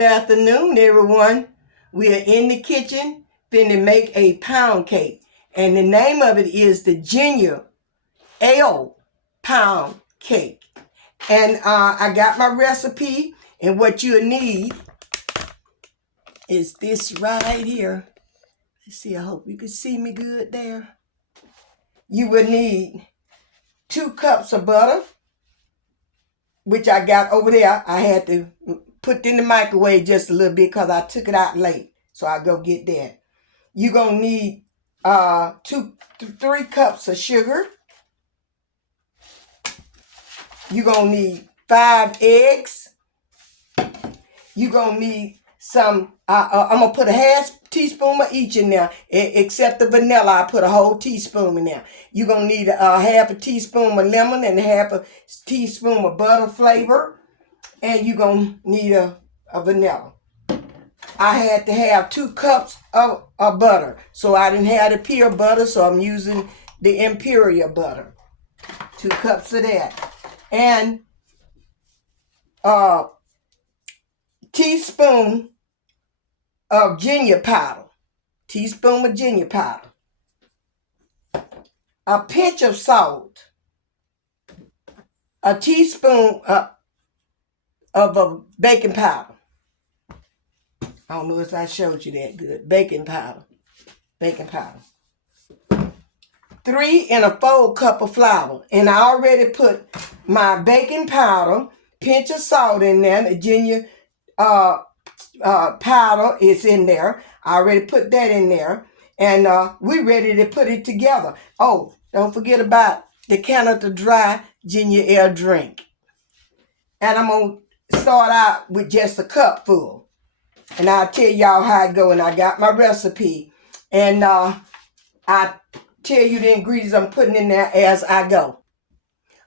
Good afternoon, everyone. We are in the kitchen finna make a pound cake, and the name of it is the Ginger Ale Pound Cake. And I got my recipe, and what you'll need is this right here. Let's see, I hope you can see me good there. You will need 2 cups of butter, which I got over there. I had to put in the microwave just a little bit because I took it out late. So I go get that. You're going to need 3 cups of sugar. You're going to need 5 eggs. You're going to need some, I'm going to put a half teaspoon of each in there. Except the vanilla, I put a whole teaspoon in there. You're going to need half a teaspoon of lemon and half a teaspoon of butter flavor. And you're going to need a vanilla. I had to have 2 cups of butter. So I didn't have the pure butter, so I'm using the imperial butter. 2 cups of that. And a teaspoon of ginger powder. Teaspoon of ginger powder. A pinch of salt. A teaspoon of baking powder. I don't know if I showed you that good. Baking powder. Baking powder. 3 1/4 cup of flour. And I already put my baking powder, pinch of salt in there. The ginger powder is in there. I already put that in there. And we're ready to put it together. Oh, don't forget about the Canada Dry ginger ale drink. And I'm going to start out with just a cup full. And I'll tell y'all how it go. And I got my recipe. And I tell you the ingredients I'm putting in there as I go.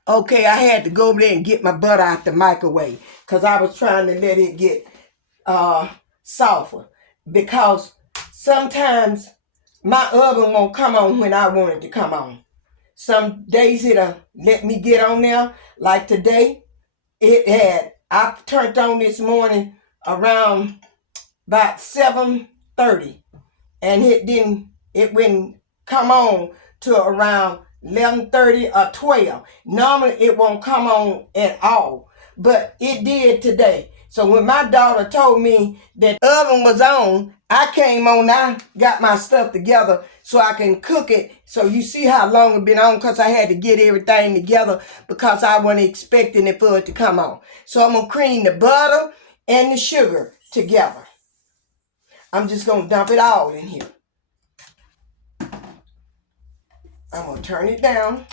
Okay, I had to go over there and get my butter out the microwave. Because I was trying to let it get softer. Because sometimes my oven won't come on when I want it to come on. Some days it'll let me get on there. Like today, I turned on this morning around about 7:30, and it wouldn't come on to around 11:30 or 12. Normally it won't come on at all, but it did today. So when my daughter told me that the oven was on, I came on, I got my stuff together so I can cook it. So you see how long it been on, because I had to get everything together because I wasn't expecting it for it to come on. So I'm going to cream the butter and the sugar together. I'm just going to dump it all in here. I'm going to turn it down.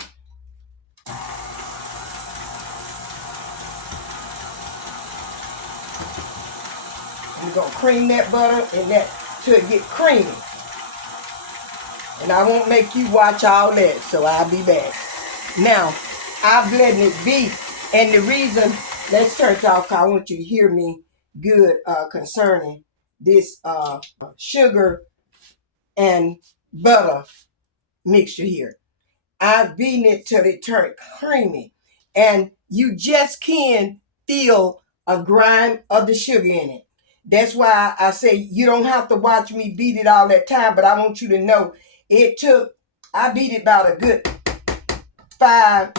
We're going to cream that butter and that till it get creamy. And I won't make you watch all that, so I'll be back. Now, I've let it beat. And the reason, let's turn it off, because I want you to hear me good concerning this sugar and butter mixture here. I've beaten it till it turned creamy. And you just can feel a grime of the sugar in it. That's why I say you don't have to watch me beat it all that time, but I want you to know I beat it about a good 5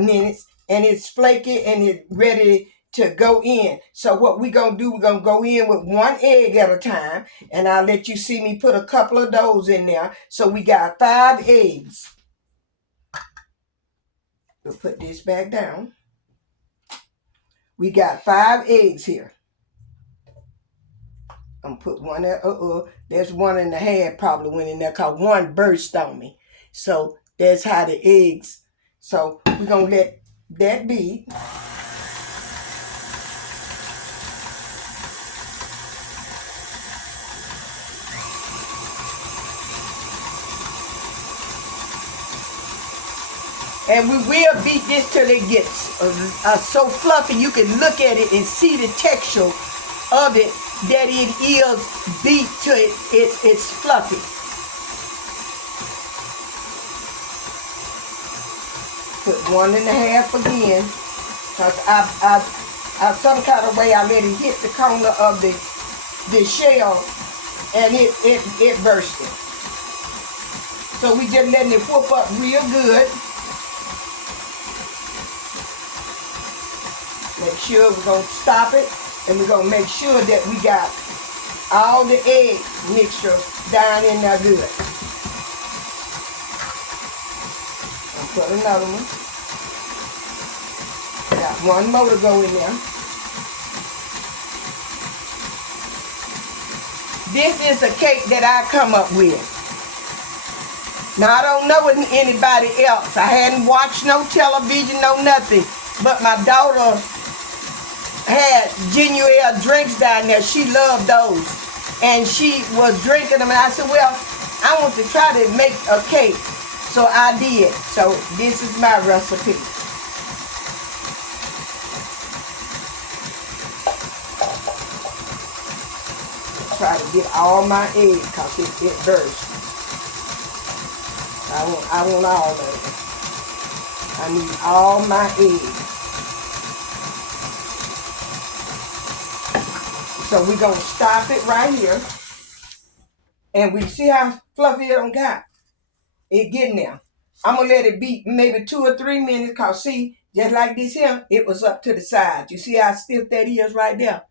minutes, and it's flaky and it's ready to go in. So what we're going to do, we're going to go in with 1 egg at a time, and I'll let you see me put a couple of those in there. So we got 5 eggs. We'll put this back down. We got 5 eggs here. I'm going to put one there. There's 1 1/2 probably went in there because 1 burst on me. So that's how the eggs. So we're going to let that be. And we will beat this till it gets so fluffy you can look at it and see the texture of it, that it is beat till it's fluffy. Put 1 1/2 again, because some kind of way I let it hit the corner of the shell, and it bursted. So we just letting it whoop up real good. Make sure we're going to stop it, and we're going to make sure that we got all the egg mixture down in there good. I'll put another one. Got one more to go in there. This is a cake that I come up with. Now, I don't know anybody else. I hadn't watched no television, no nothing. But my daughter had ginger ale drinks down there. She loved those. And she was drinking them. And I said, well, I want to try to make a cake. So I did. So this is my recipe. Try to get all my eggs because it burst. I want all of it. I need all my eggs. So we're going to stop it right here. And we see how fluffy it done got. It getting there. I'm going to let it beat maybe 2 or 3 minutes because see, just like this here, it was up to the side. You see how stiff that is right there?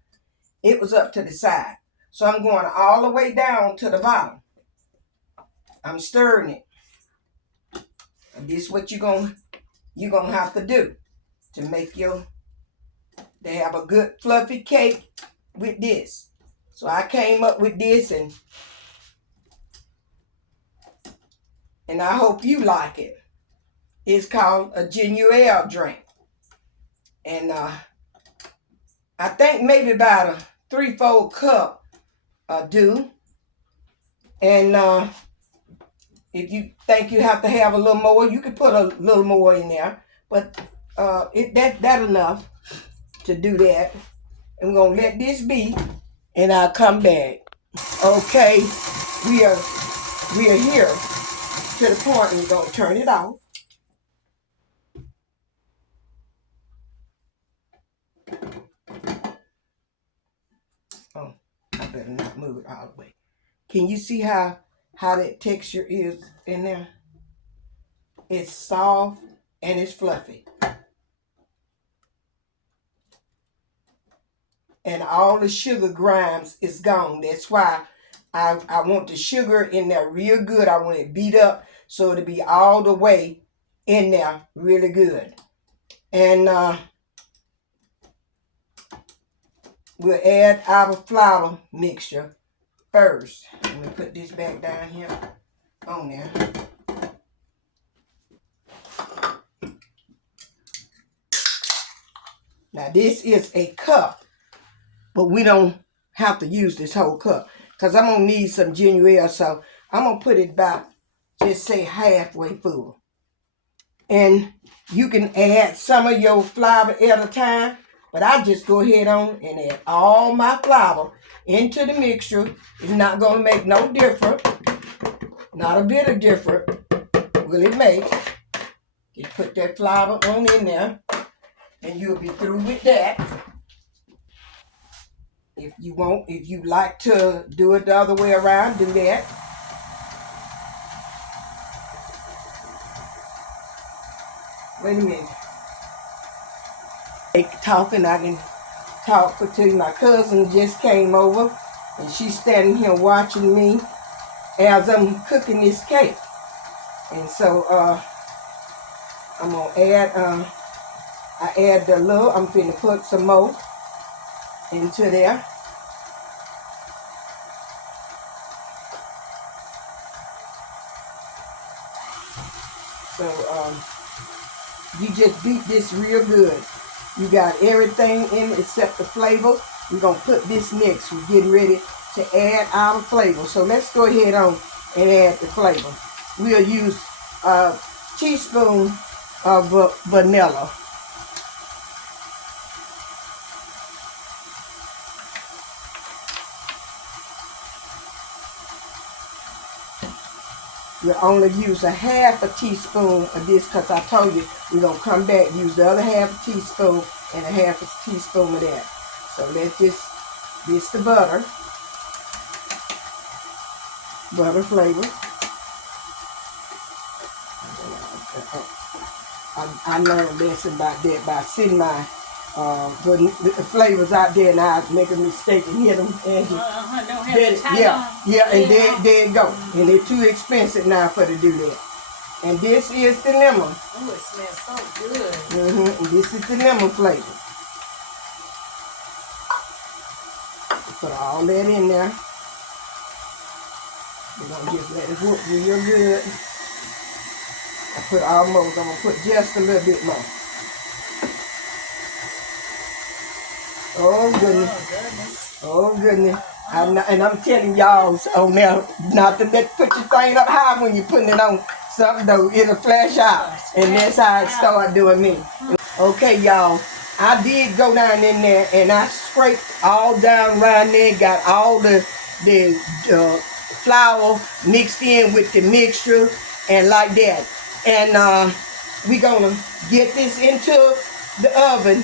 It was up to the side. So I'm going all the way down to the bottom. I'm stirring it. And this is what you're gonna have to do to make to have a good fluffy cake with this. So I came up with this, and I hope you like it. It's called a ginger ale drink. And I think maybe about a 3/4 cup do. And if you think you have to have a little more, you can put a little more in there. But that's enough to do that. And we're gonna let this be, and I'll come back. Okay, we are here to the point, and we're gonna turn it off. Oh, I better not move it all the way. Can you see how that texture is in there? It's soft and it's fluffy. And all the sugar grimes is gone. That's why I want the sugar in there real good. I want it beat up so it'll be all the way in there really good. And we'll add our flour mixture first. Let me put this back down here on there. Now this is a cup, but we don't have to use this whole cup because I'm going to need some ginger ale. So I'm going to put it about, just say halfway full. And you can add some of your flour at a time, but I just go ahead on and add all my flour into the mixture. It's not going to make no difference. Not a bit of difference will it make. You put that flour on in there, and you'll be through with that. If you like to do it the other way around, do that. Wait a minute. Talking, I can talk to you. My cousin just came over, and she's standing here watching me as I'm cooking this cake. And so I'm gonna add I'm finna put some more into there. So you just beat this real good. You got everything in it except the flavor. We're gonna put this next. We're getting ready to add our flavor. So let's go ahead on and add the flavor. We'll use a teaspoon of vanilla. We'll only use a half a teaspoon of this because I told you we're going to come back, use the other half a teaspoon and a half a teaspoon of that. So let's just, this the butter flavor. I learned a lesson about that by sending my the flavors out there, and I make a mistake and hit them. And and there you go. And they're too expensive now for to do that. And this is the lemon. Oh, it smells so good. And this is the lemon flavor. Put all that in there. We're gonna just let it whoop real good. I put almost, I'm gonna put just a little bit more. Oh goodness. Oh goodness. And I'm telling y'all on there not to put your thing up high when you're putting it on something, though it'll flash out. And that's how it started doing me. Okay, y'all. I did go down in there and I scraped all down around there, got all the flour mixed in with the mixture and like that. And we're gonna get this into the oven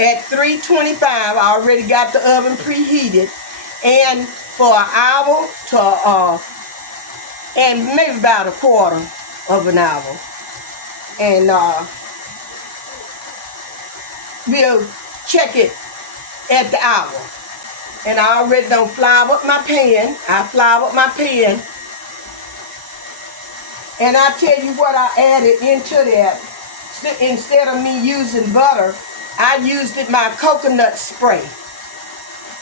at 325. I already got the oven preheated, and for an hour to and maybe about a quarter of an hour, and we'll check it at the hour. And I already done flour up my pan. I flour up my pan. And I tell you what I added into that. Instead of me using butter, I used my coconut spray.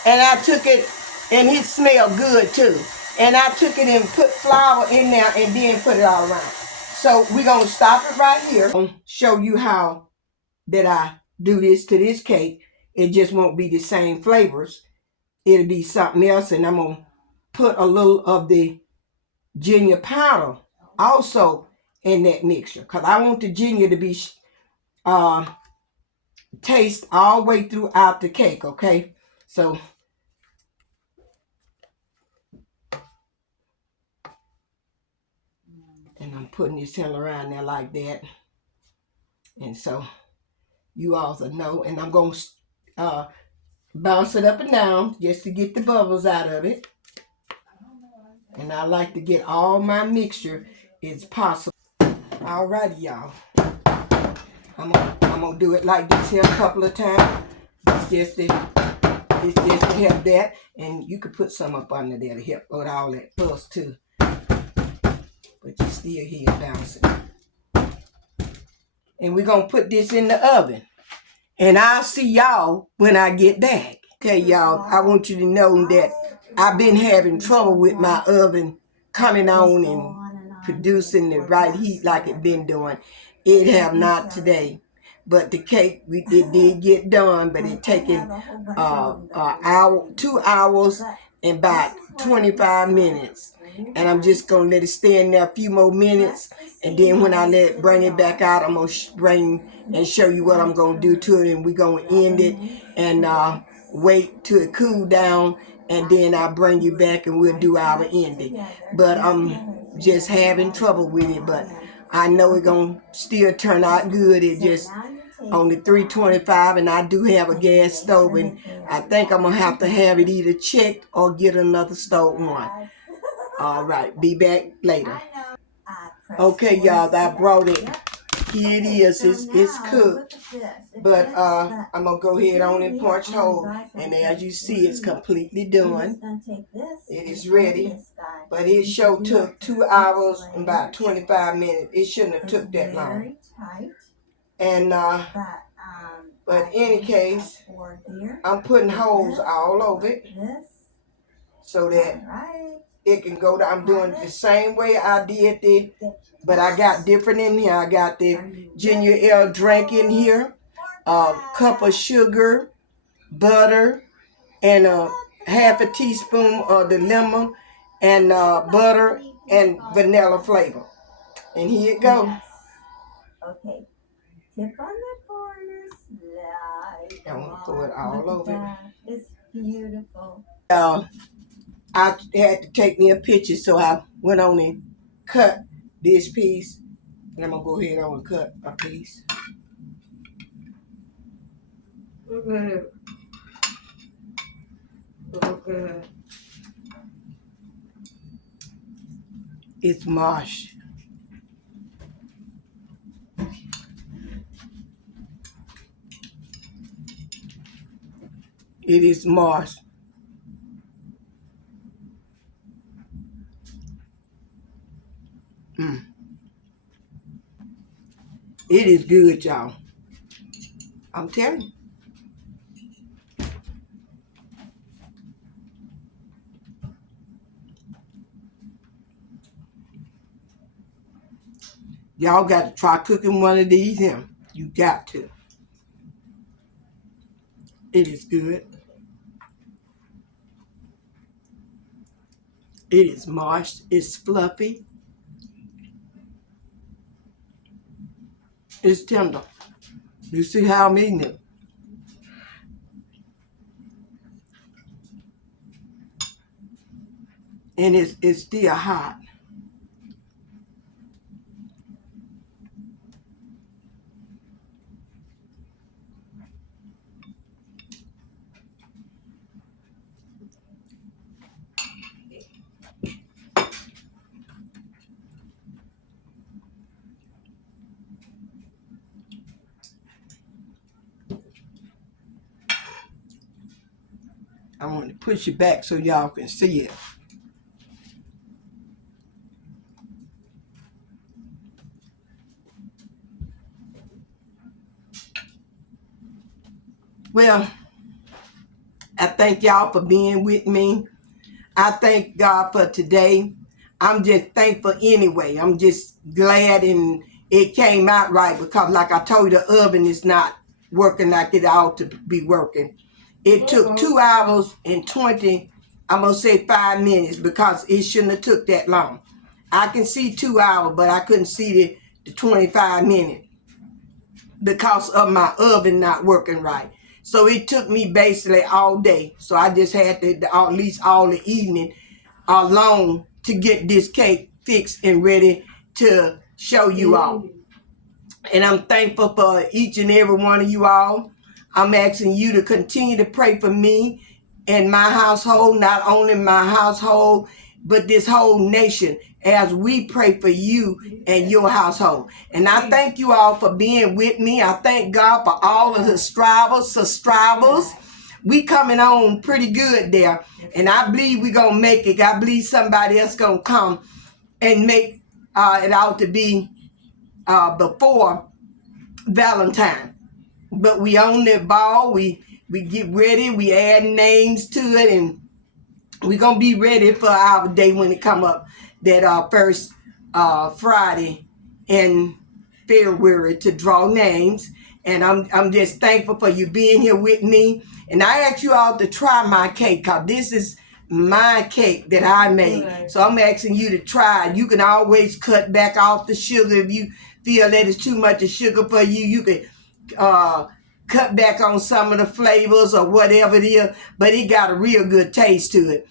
And I took it, and it smelled good too. And I took it and put flour in there and then put it all around. So we're going to stop it right here. I'll show you how that I do this to this cake. It just won't be the same flavors. It'll be something else. And I'm going to put a little of the ginger powder also in that mixture, because I want the ginger to be taste all the way throughout the cake. Okay, so and I'm putting this hell around there like that, and so you also know, and I'm going to bounce it up and down just to get the bubbles out of it. And I like to get all my mixture as possible. Alrighty, y'all. I'm gonna do it like this here a couple of times. It's just to help that, and you could put some up under there to help with all that fuss too. But you still hear it bouncing. And we're gonna put this in the oven, and I'll see y'all when I get back. Okay, y'all. I want you to know that I've been having trouble with my oven coming on and producing the right heat like it been doing. It have not today. But the cake, it did get done, but it taken hour, 2 hours and about 25 minutes. And I'm just going to let it stand there a few more minutes. And then when I bring it back out, I'm going to bring and show you what I'm going to do to it. And we're going to end it and wait till it cool down. And then I'll bring you back and we'll do our ending. But I'm just having trouble with it. But I know it's going to still turn out good. It just on the 325, and I do have a gas stove, and I think I'm going to have it either checked or get another stove one. All right, be back later. Okay, y'all, I brought it. Here it is. It's cooked. But I'm going to go ahead on and punch hole. And as you see, it's completely done. It is ready. But it sure took 2 hours and about 25 minutes. It shouldn't have took that long. And but in any case, I'm putting holes all over it so that it can go down. I'm doing it the same way I did but I got different in here. I got the ginger ale drink in here, a cup of sugar, butter, and half a teaspoon of the lemon, and butter and vanilla flavor. And here it goes. Okay. Tip on the corners, like I want to pour it all over. It's beautiful. I had to take me a picture, so I went on and cut this piece. And I'm going to go ahead on and cut a piece. Look at it. Look at it. It's mosh. It is mosh. It is good, y'all. I'm telling you. Y'all got to try cooking one of these here. You got to. It is good. It is moist. It's fluffy. It's tender. You see how I'm eating it? And it's still hot. I want to push it back so y'all can see it. Well, I thank y'all for being with me. I thank God for today. I'm just thankful anyway. I'm just glad and it came out right because like I told you, the oven is not working like it ought to be working. It took 2 hours and 20, I'm going to say 5 minutes because it shouldn't have took that long. I can see 2 hours, but I couldn't see the 25 minutes because of my oven not working right. So it took me basically all day. So I just had to, at least all the evening long to get this cake fixed and ready to show you all. And I'm thankful for each and every one of you all. I'm asking you to continue to pray for me and my household, not only my household, but this whole nation as we pray for you and your household. And I thank you all for being with me. I thank God for all of the subscribers. We coming on pretty good there. And I believe we're going to make it. I believe somebody else going to come and make it out to be before Valentine. But we on that ball. We get ready. We add names to it. And we're going to be ready for our day when it come up. That first Friday in February to draw names. And I'm just thankful for you being here with me. And I ask you all to try my cake because this is my cake that I made. Right. So I'm asking you to try. You can always cut back off the sugar if you feel that it's too much of sugar for you. You can cut back on some of the flavors or whatever it is. But it got a real good taste to it.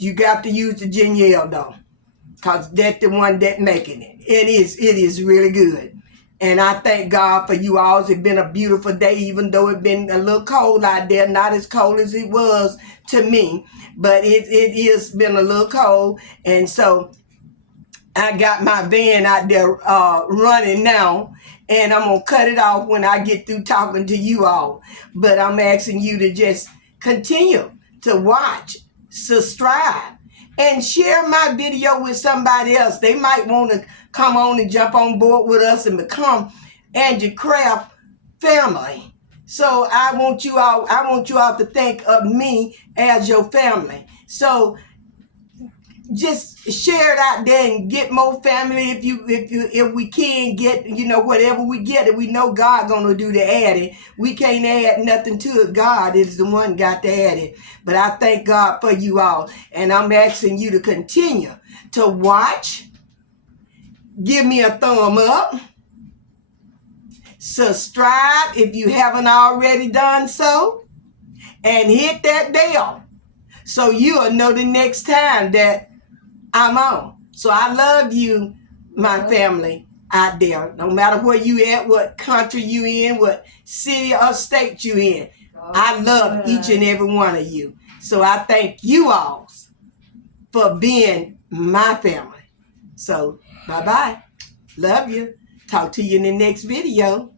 You got to use the ginger ale though, because that's the one that making it. It is really good. And I thank God for you all. It's been a beautiful day, even though it's been a little cold out there. Not as cold as it was to me, but it is been a little cold. And so I got my van out there running now. And I'm going to cut it off when I get through talking to you all. But I'm asking you to just continue to watch, subscribe, and share my video with somebody else. They might want to come on and jump on board with us and become ANGIE CRAFT family. So I want you all to think of me as your family. So just share it out there and get more family if we can get, whatever we get, and we know God gonna do the adding. We can't add nothing to it. God is the one got to add it. But I thank God for you all, and I'm asking you to continue to watch. Give me a thumb up. Subscribe if you haven't already done so, and hit that bell so you'll know the next time that I'm on. So I love you, my family out there. No matter where you at, what country you in, what city or state you in. I love each and every one of you. So I thank you all for being my family. So bye-bye. Love you. Talk to you in the next video.